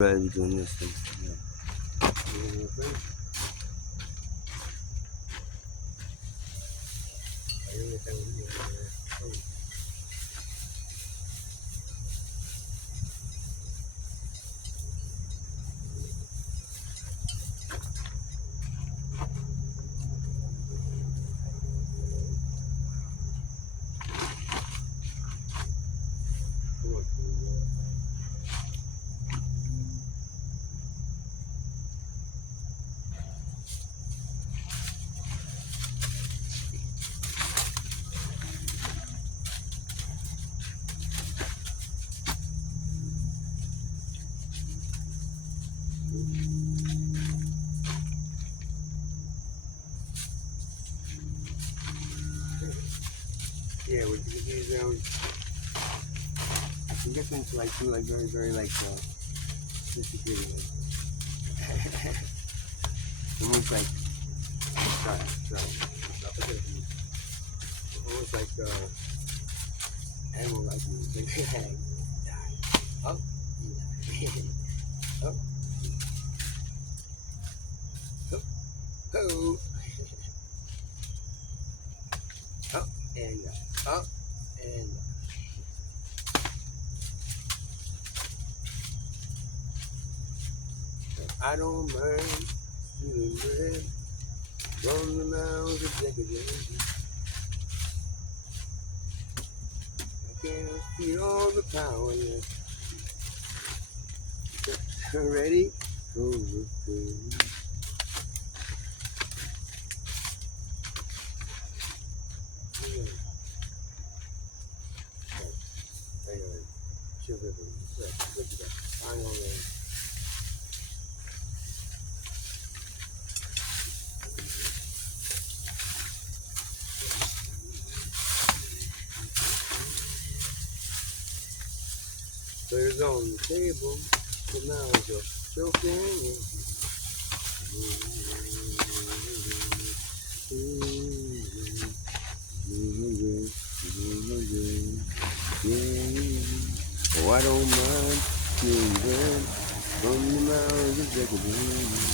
Rather be doing this thing. Yeah, with these I can get them to like do like very like sophisticated. Almost like almost like animal like oh oh oh oh oh and up and I don't mind feeling red from the mounds of decadence. I can't feel all the power yet. Ready? Over. Players on the table, the mouths are choking. Oh, I don't mind feeling red from the mouths of decadence.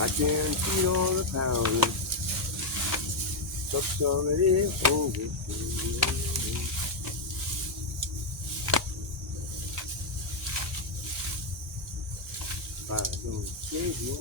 I can't see all the power. Cup's already overflowing. I don't save you.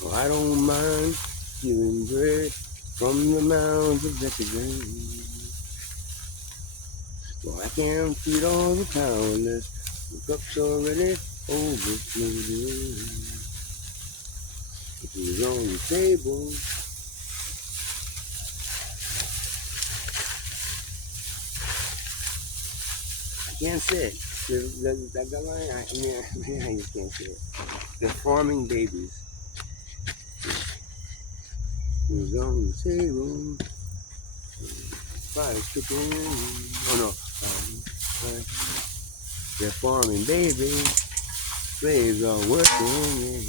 Oh, I don't mind feeling bread from the mounds of decadence. Well, I can't feed all the powerless. The cup's already overflowing. It was on the table. I can't say it. That line, I just can't say it. They're farming babies. It was on the table. Fried chicken. Oh no. They're farming babies. Slaves are working.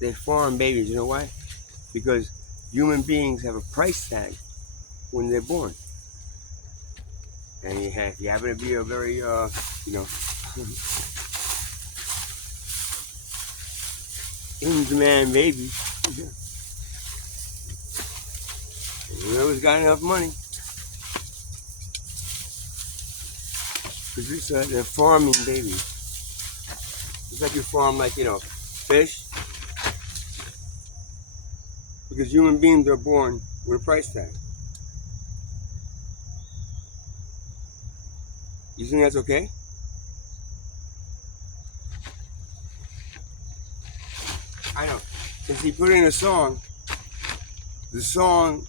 They farm babies. You know why? Because human beings have a price tag when they're born. And if you happen to be a very, in-demand baby, whoever's got enough money, because they're farming babies. It's like you farm, fish. Because human beings are born with a price tag. You think that's okay? I know. Since he put in a song, the song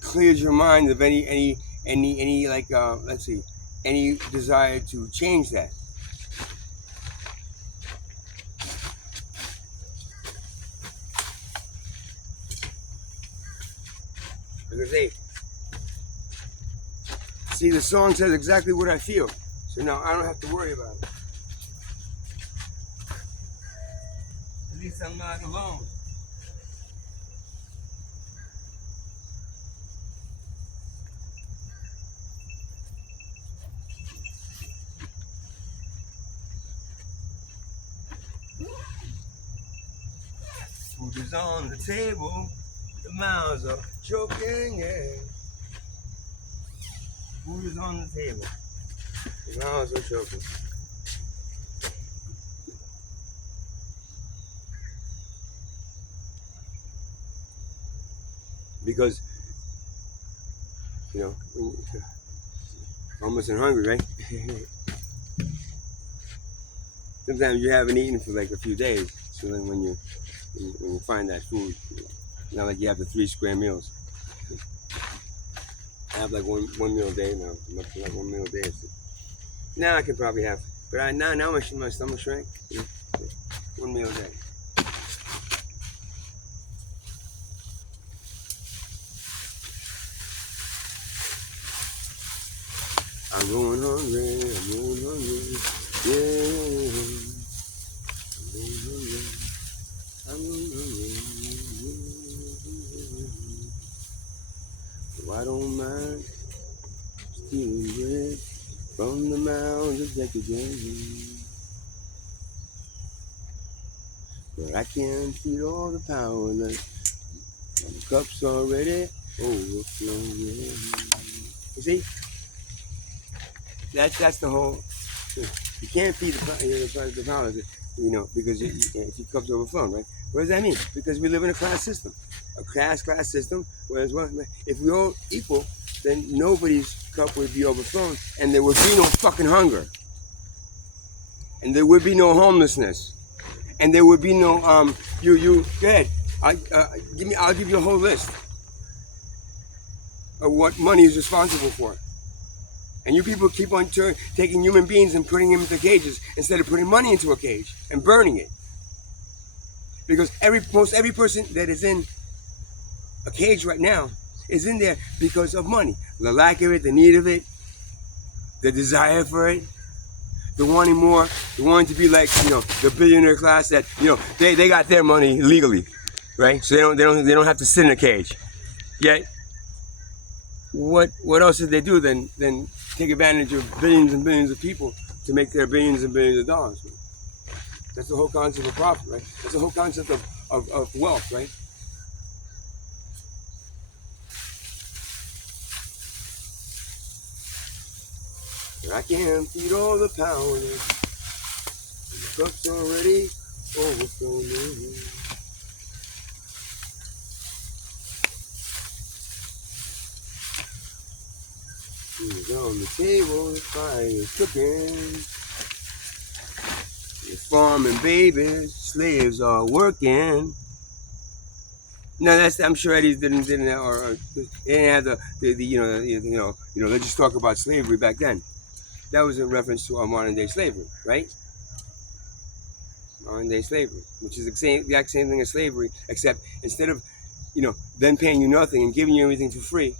clears your mind of any any like let's see, any desire to change that. Because they see, the song says exactly what I feel, so now I don't have to worry about it. At least I'm not alone. Food is on the table, the mouths are choking, yeah. Food is on the table, the mouths are choking. Because, you know, almost and hungry, right? Sometimes you haven't eaten for like a few days, so then when you find that food, not like you have the 3 square meals. I have like one meal a day now. I'm up to like 1 meal a day. So now I can probably have, but now my stomach shrank. Yeah, 1 meal a day. I'm going hungry. I'm going hungry. Yeah. I'm going hungry. I'm going hungry. So I don't mind stealing bread from the mouths of Decadence. But I can't feed all the power left. The cup's already overflowing. You see? That's the whole thing. You can't feed the power, you know, because if your cup's overflowing, right? What does that mean? Because we live in a class system. A class system, whereas if we're all equal, then nobody's cup would be overflowing, and there would be no fucking hunger. And there would be no homelessness. And there would be no go ahead. I'll give you a whole list of what money is responsible for. And you people keep on taking human beings and putting them into cages instead of putting money into a cage and burning it. Because most every person that is in a cage right now is in there because of money. The lack of it, the need of it, the desire for it, the wanting more, the wanting to be like, you know, the billionaire class that, you know, they got their money legally, right? So they don't have to sit in a cage. Yet, what else did they do than take advantage of billions and billions of people to make their billions and billions of dollars? Right? That's the whole concept of profit, right? That's the whole concept of wealth, right? I can't feed all the power. The cup's already overflowing. Food on the table, the fire is cooking. The farming babies, slaves are working. No, I'm sure Eddie didn't or they didn't have the let's just talk about slavery back then. That was in reference to our modern day slavery, right? Modern day slavery, which is the exact same thing as slavery, except instead of, them paying you nothing and giving you everything for free,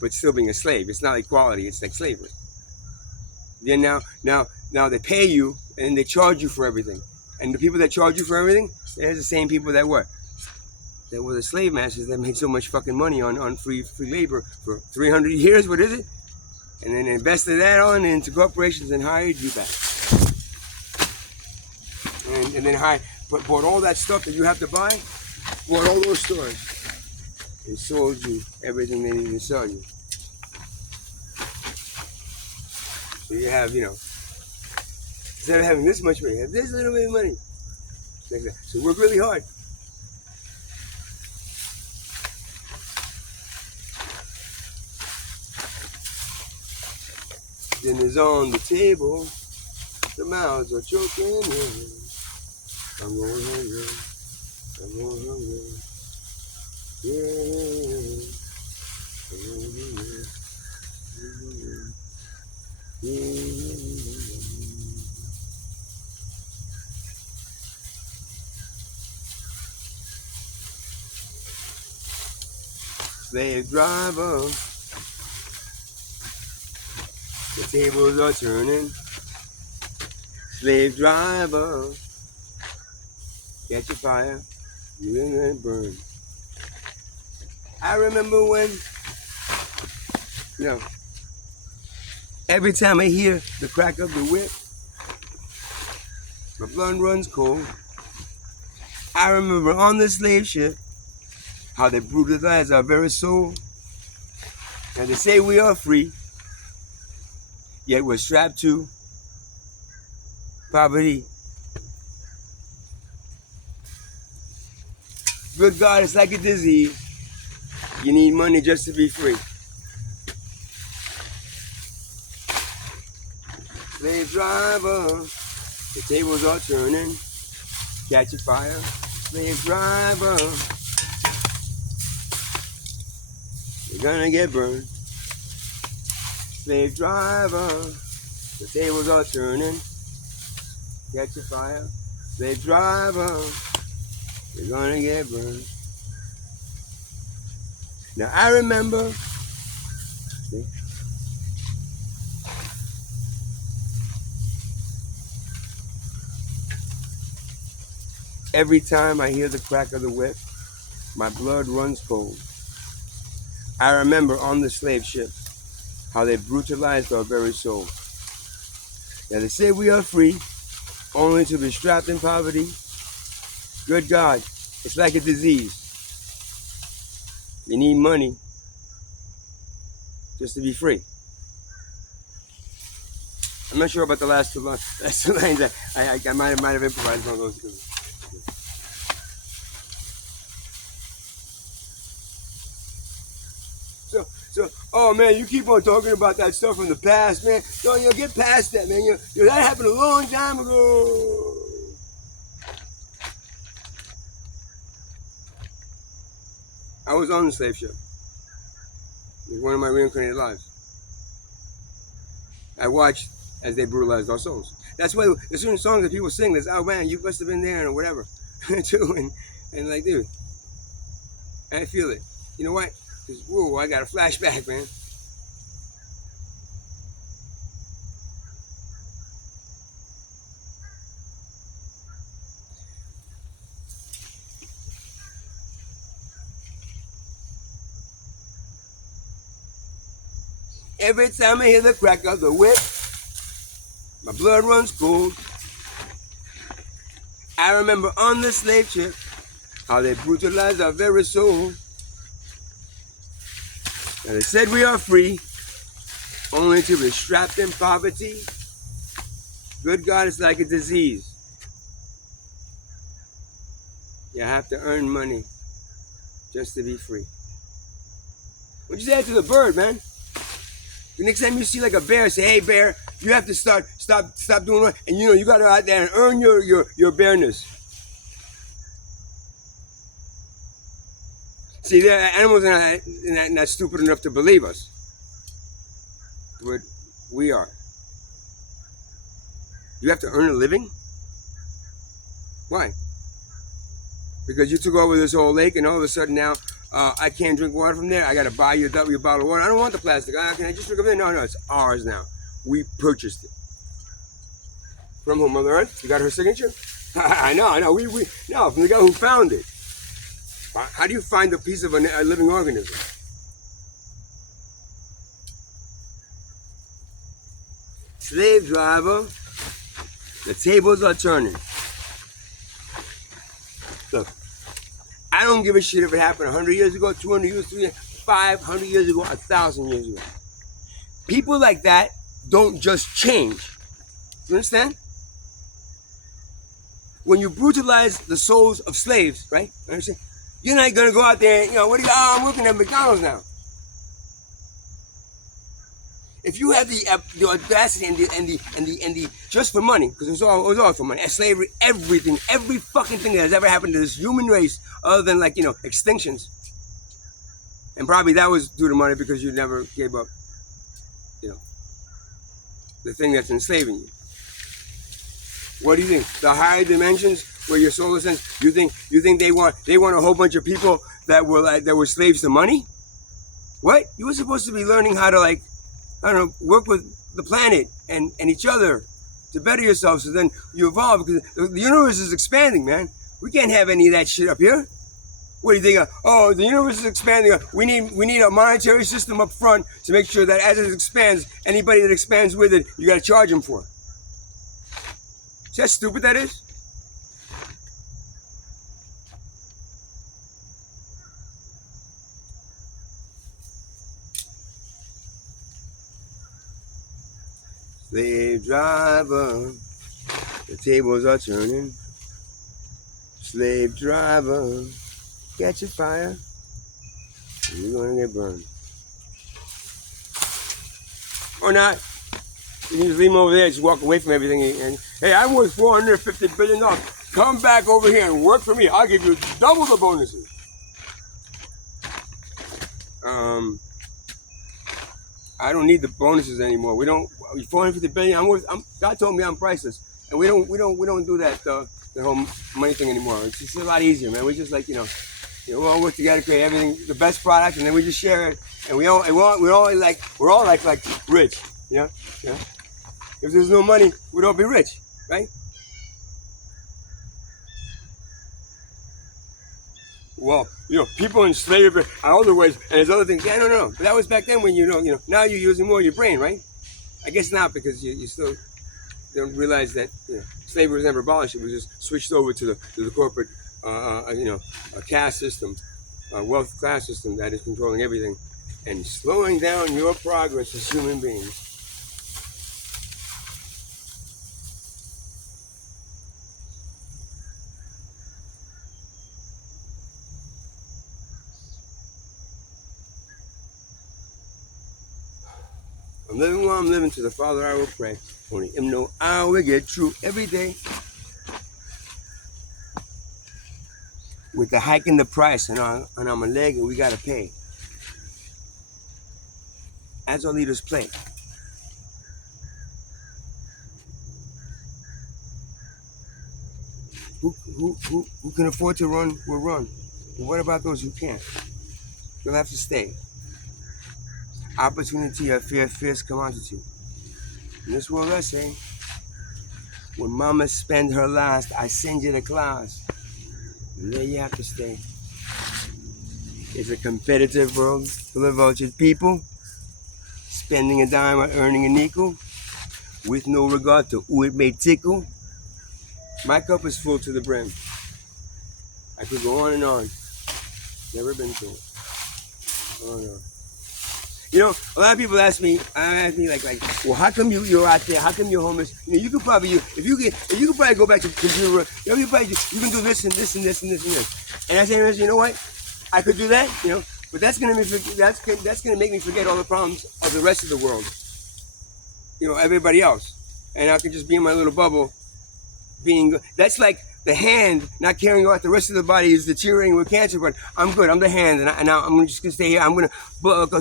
but still being a slave. It's not equality, it's like slavery. Then now they pay you and they charge you for everything. And the people that charge you for everything, they're the same people that were the slave masters that made so much fucking money on free labor for 300 years, what is it? And then invested that on into corporations and hired you back. And then bought all that stuff that you have to buy, bought all those stores, and sold you everything they needed to sell you. So you have, instead of having this much money, you have this little bit of money. Like that. So work really hard. Dinner's on the table, the mouths are choking. I'm going hungry, I'm going hungry. Yeah, I'm going hungry. Slave driver, the tables are turning. Slave driver, catch a fire, you will burn. I remember when, you know, every time I hear the crack of the whip, my blood runs cold. I remember on the slave ship how they brutalize our very soul. And they say we are free, yet we're strapped to poverty. Good God, it's like a disease. You need money just to be free. Slave driver, the tables are turning. Catch a fire, slave driver. You're gonna get burned. Slave driver, the tables are turning. Catch a fire, slave driver. You're gonna get burned. Now I remember, every time I hear the crack of the whip, my blood runs cold. I remember on the slave ship how they brutalized our very soul. Now they say we are free, only to be strapped in poverty. Good God, it's like a disease. You need money just to be free. I'm not sure about the last two lines. That's the lines I might have improvised one of those. So, oh man, you keep on talking about that stuff from the past, man. Don't you get past that, man. That happened a long time ago. I was on the slave ship. It was one of my reincarnated lives. I watched as they brutalized our souls. That's why there's certain songs that people sing that's, oh man, you must have been there or whatever, too. And like, dude, I feel it. You know what? Because, whoa, I got a flashback, man. Every time I hear the crack of the whip, my blood runs cold. I remember on the slave ship how they brutalized our very soul. And they said we are free, only to be strapped in poverty. Good God, it's like a disease. You have to earn money just to be free. What'd you say to the bird, man? The next time you see like a bear, say, hey bear, you have to stop doing what, and you got to go out there and earn your bearness. See, the animals are not stupid enough to believe us. But we are. You have to earn a living? Why? Because you took over this whole lake and all of a sudden now I can't drink water from there. I got to buy you a bottle of water. I don't want the plastic. Can I just drink it? No, it's ours now. We purchased it. From whom, Mother Earth? You got her signature? I know. No, from the guy who found it. How do you find a piece of a living organism? Slave driver, the tables are turning. Look, I don't give a shit if it happened 100 years ago, 200 years, 300, 500 years ago, 1,000 years ago. People like that don't just change. You understand? When you brutalize the souls of slaves, right? You understand? You're not gonna go out there, I'm working at McDonald's now. If you have the audacity and the just for money, because it was all for money, and slavery, everything, every fucking thing that has ever happened to this human race, other than extinctions, and probably that was due to money because you never gave up, the thing that's enslaving you. What do you think? The higher dimensions where your soul ascends, you think they want a whole bunch of people that were slaves to money? What? You were supposed to be learning how to, like, I don't know, work with the planet and each other to better yourself, so then you evolve, because the universe is expanding, man. We can't have any of that shit up here. What do you think? Oh, the universe is expanding. We need a monetary system up front to make sure that as it expands, anybody that expands with it, you got to charge them for. See how stupid that is? Slave driver, the tables are turning. Slave driver, catch a fire, you're gonna get burned. Or not. You can just leave them over there, just walk away from everything. And hey, I'm worth $450 billion. Come back over here and work for me. I'll give you double the bonuses. I don't need the bonuses anymore. We don't. $450 billion. God told me I'm priceless, and we don't do that the whole money thing anymore. It's just a lot easier, man. We just, like, we all work together, create everything, the best product, and then we just share it. And we're all like rich, yeah. If there's no money, we'd all be rich, right? Well, people in slavery are other ways, and there's other things. Yeah, no. But that was back then when now you're using more of your brain, right? I guess not, because you still don't realize that slavery was never abolished. It was just switched over to the corporate, a caste system, a wealth class system that is controlling everything and slowing down your progress as human beings. I'm living while I'm living, to the Father I will pray. Only him know I will get through every day. With the hike in the price and on our leg, and we gotta pay. As our leaders play. Who can afford to run will run. But what about those who can't? They'll have to stay. Opportunity or fierce commodity. In this world I say, when mama spend her last, I send you to class. And there you have to stay. It's a competitive world full of vultured people, spending a dime or earning a nickel, with no regard to who it may tickle. My cup is full to the brim. I could go on and on. Never been told. Oh no. A lot of people ask me like, well, how come you're out there? How come you're homeless? You could probably, if you could probably go back to the computer. You can do this and this and this and this and this. And I say, you know what? I could do that, but that's gonna make me forget all the problems of the rest of the world. Everybody else, and I could just be in my little bubble. That's like the hand not caring about the rest of the body is deteriorating with cancer, but I'm good. I'm the hand, and I'm just gonna stay here. I'm gonna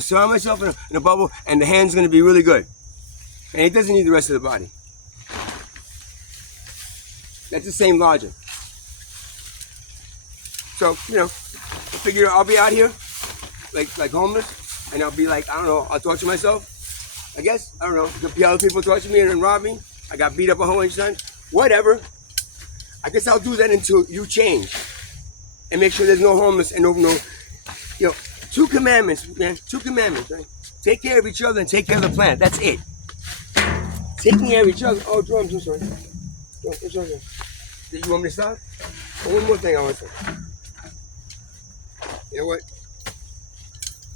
surround myself in a bubble, and the hand's gonna be really good, and it doesn't need the rest of the body. That's the same logic. So I figure I'll be out here, like homeless, and I'll be like, I don't know, I'll torture myself. I guess I don't know. The other people torture me and rob me. I got beat up a whole bunch of times. Whatever. I guess I'll do that until you change and make sure there's no homeless and no. 2 commandments, man. 2 commandments, right? Take care of each other and take care of the planet. That's it. Taking care of each other. Oh, drums, I'm sorry. It's okay. You want me to stop? Oh, one more thing I want to say. You know what?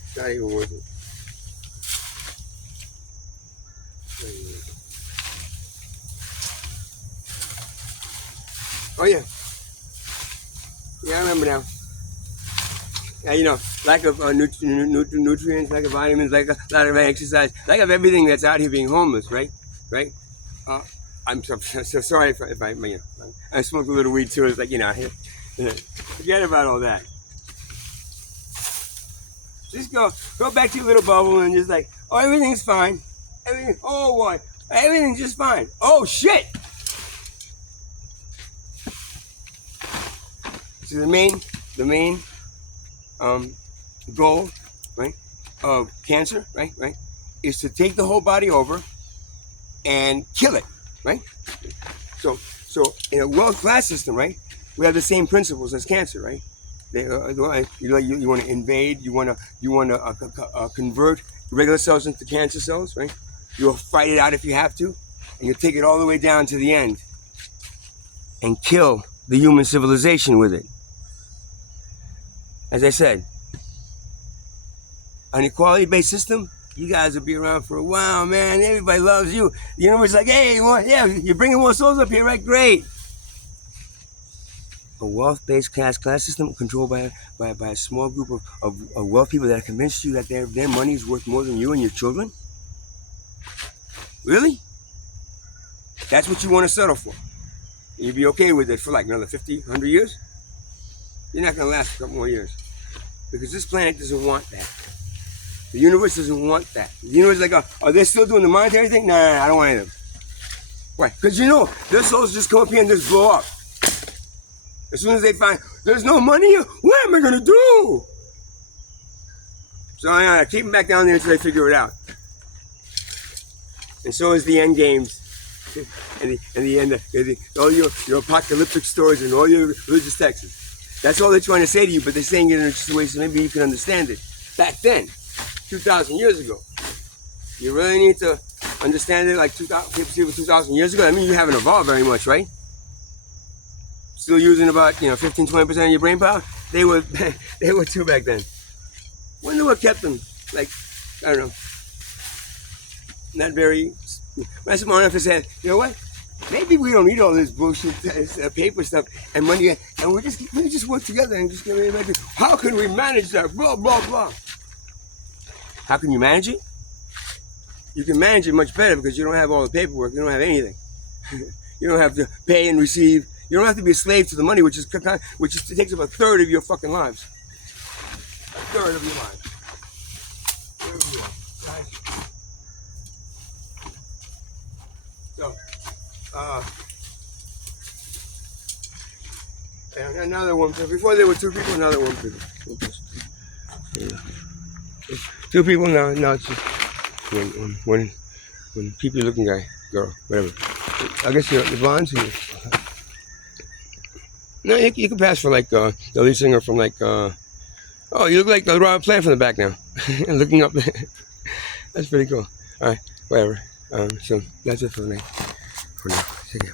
It's not even worth it. Oh yeah. Yeah, I remember now. Yeah, lack of nutrients, lack of vitamins, lack of exercise, lack of everything that's out here being homeless, right? Right? I'm so sorry if I smoked a little weed too. It's like, forget about all that. Just go back to your little bubble and just like, oh, everything's fine. Everything. Oh, boy. Everything's just fine. Oh shit! So the main goal, right, of cancer, right, is to take the whole body over and kill it, right? So in a world-class system, right, we have the same principles as cancer, right? You want to invade, you want to convert regular cells into cancer cells, right? You'll fight it out if you have to, and you'll take it all the way down to the end and kill the human civilization with it. As I said, an equality-based system, you guys will be around for a while, man. Everybody loves you. The universe is like, hey, you're bringing more souls up here, right? Great. A wealth-based class system controlled by a small group of wealth people that are convinced you that their money is worth more than you and your children? Really? That's what you want to settle for? You'd be okay with it for like another 50, 100 years? You're not going to last a couple more years. Because this planet doesn't want that. The universe doesn't want that. The universe is like, are they still doing the monetary thing? No, I don't want any of them. Why? Because their souls just come up here and just blow up. As soon as they find there's no money here, what am I going to do? So I keep them back down there until they figure it out. And so is the end games. And the end, all your apocalyptic stories and all your religious texts. That's all they're trying to say to you, but they're saying it in a way so maybe you can understand it. Back then, 2,000 years ago. You really need to understand it like 2,000 years ago. I mean, you haven't evolved very much, right? Still using about 15, 20% of your brain power. They were too back then. Wonder what kept them like, I don't know, not very. My smart enough to say, you know what? Maybe we don't need all this bullshit paper stuff and money, and we just work together and just get ready to how can we manage that? Blah blah blah. How can you manage it? You can manage it much better because you don't have all the paperwork. You don't have anything. You don't have to pay and receive. You don't have to be a slave to the money, which takes up a third of your fucking lives. A third of your lives. There we go. So, and another one. Before there were two people, now there were one people. Two people now. Now it's just one creepy-looking guy, girl, whatever. I guess the blondes. No, you can pass for like the lead singer from like. Oh, you look like the Robert Plant from the back now. Looking up. That's pretty cool. All right, whatever. So that's it for now. Take care.